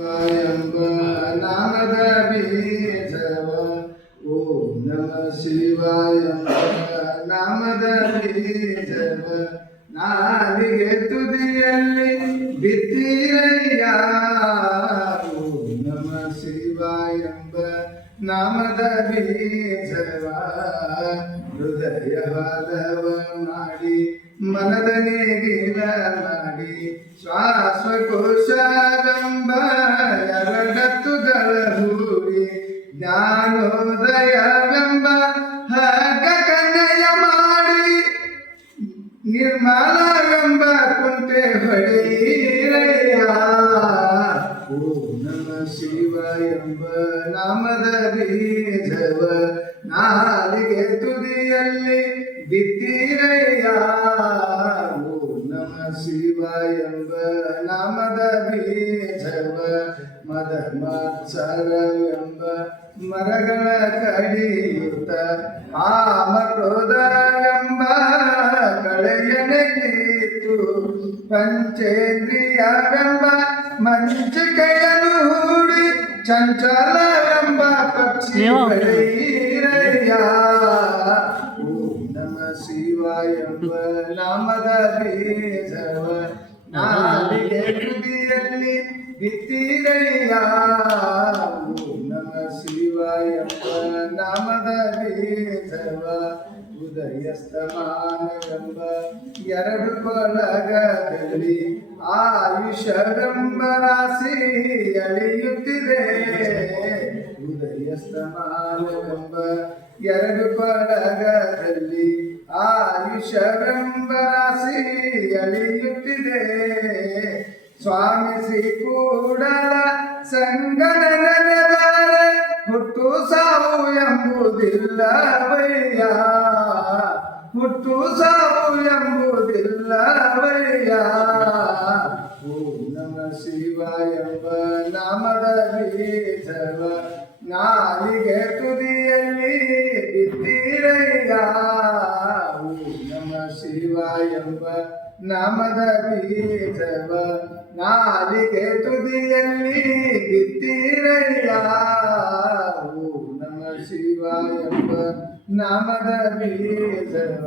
ಎಂಬ ನಾಮದ ಬೀಜವ ಓಂ ನಮ ಶಿವಾಯ ಎಂಬ ನಾಮದ ಬೀಜವ ನಾಲಿಗೆ ತುದಿಯಲ್ಲಿ ಬಿತ್ತಿರಯ್ಯ. ಓಂ ನಮ ಶಿವಾಯ ಎಂಬ ನಾಮದ ಬೀಜವ ಹೃದಯ ಹದವ ಮಾಡಿ ಮನದ ನೇಗಿಲ ಮಾಡಿ ಶ್ವಾಸಕೋಶವೆಂಬ ಎರಡತ್ತುಗಳ ಹೂಡಿ ಜ್ಞಾನೋದಯವೆಂಬ ಹಗ್ಗ ಕನ್ನೆಯ ಮಾಡಿ ನಿರ್ಮಲವೆಂಬ ಕುಂಟೆ ಹೊಡೆಯಿರಯ್ಯ. ಓಂ ನಮ ಶಿವ ಎಂಬ ನಾಮದ ಬೀಜವ ನಾಲಿಗೆ ತುದಿಯಲ್ಲಿ ಬಿತ್ತಿರಯ್ಯ. ಓಂ ನಮ ಶಿವ ಎಂಬ ನಾಮದ ಬೀಜವ ಮದ ಮತ್ಸರವೆಂಬ ಮರಗಳ ಕಡಿಯುತ್ತ ಕಾಮ ಕ್ರೋಧವೆಂಬ ಕಳೆಯನೆಯಿತು ಪಂಚೇಂದ್ರಿಯವೆಂಬ ಮಂಚಿಕೆಯನ್ನು ಹೂಡಿ ಚಂಚಲವೆಂಬ ಪಕ್ಷಿ ಬೆಳೆಯಿರಯ್ಯ. ಓಂ ನಮ ಶಿವಾಯ ಎಂಬ ನಾಮದ ಬೀಜವ ನಾಲಿಗೆ ತುದಿಯಲ್ಲಿ ಬಿತ್ತಿರಯ್ಯ. ಓಂ ನಮ ಶಿವಾಯ ಎಂಬ ನಾಮದ ಬೀಜವ ಉದಯಸ್ತಮಾನವೆಂಬ ಎರಡು ಕೊಳಗದಲ್ಲಿ ಆಯುಷವೆಂಬ ರಾಶಿ ಅಳಿಯುತ್ತಿದೆ. ಉದಯಸ್ತಮಾನವೆಂಬ ಎರಡು ಕೊಳಗದಲ್ಲಿ ಆಯುಷವೆಂಬ ರಾಶಿ ಅಳಿಯುತ್ತಿದೆ. ಸ್ವಾಮಿಸಿ ಕೂಡಲ ಸಂಗನನೆದರೆ ಹುಟ್ಟು ಸಾವು ಎಂಬುದಿಲ್ಲವಯ್ಯ. ಹುಟ್ಟು ಸಾವು ಎಂಬುದಿಲ್ಲವಯ್ಯ. ಓಂ ನಮ ಶಿವ ಎಂಬ ನಾಮದ ಬೀಜವ ನಾಲಿಗೆ ತುದಿಯಲ್ಲಿ ಬಿತ್ತಿರಯ್ಯ. ಓಂ ನಮ ಶಿವ ಎಂಬ ನಾಮದ ಬೀಜವ ನಾಲಿಗೆ ತುದಿಯಲ್ಲಿ ಬಿತ್ತಿರಯ್ಯ. ಓಂ ನಮ ಶಿವ ಎಂಬ ನಾಮದ ಬೀಜವ